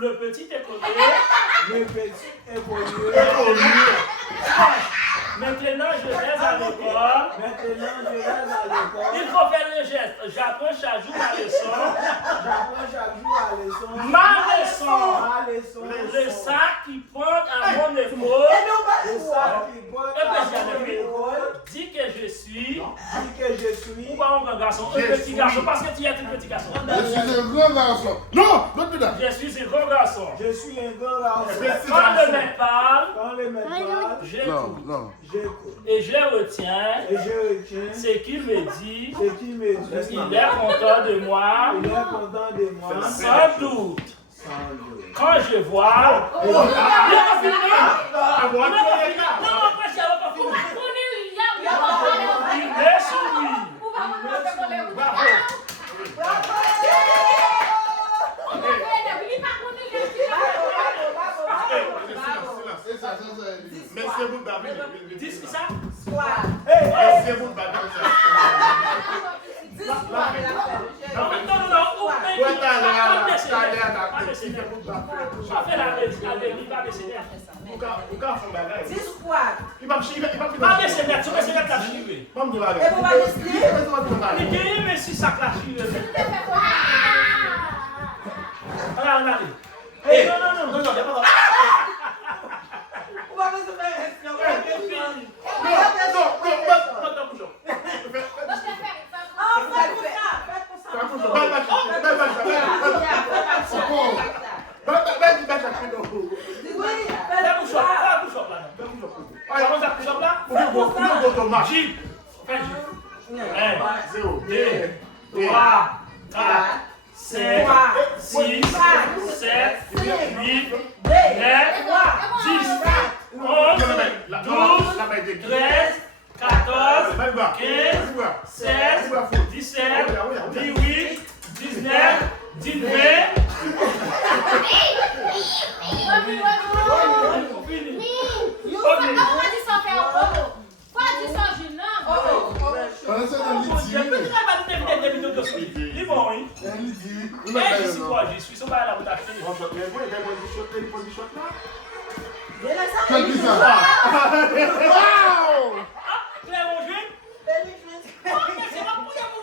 le petit écolier. Le petit écolier. Maintenant, je vais à l'école. Maintenant, je vais à l'école. Il faut faire le geste. J'apprends chaque jour ma leçon. J'apprends chaque jour la leçon. Ma leçon. Ma leçon. Le sac qui pointe à mon épaule. Le sac qui pointe à mon épaule. Dis que je suis. Dis que je suis. Ou pas un grand garçon, un petit garçon. Parce que tu es un petit garçon. Je suis un grand garçon. Non, don't do that. Je suis un grand garçon. Je suis un grand garçon. Quand le maître parle, Quand le maître parle, j'écoute. Non. j'écoute. Et je retiens Et je retiens ce qu'il me dit. ce qu'il me dit. Il est content de moi. Il est content de moi. Sans doute. Sans doute. Quand je vois. Il n'a pas fini, non? Non, après, je n'avais pas fini. Il est soumis. Bravo. Merci beaucoup, David. Dis ça? Merci beaucoup, David. Non. Wow!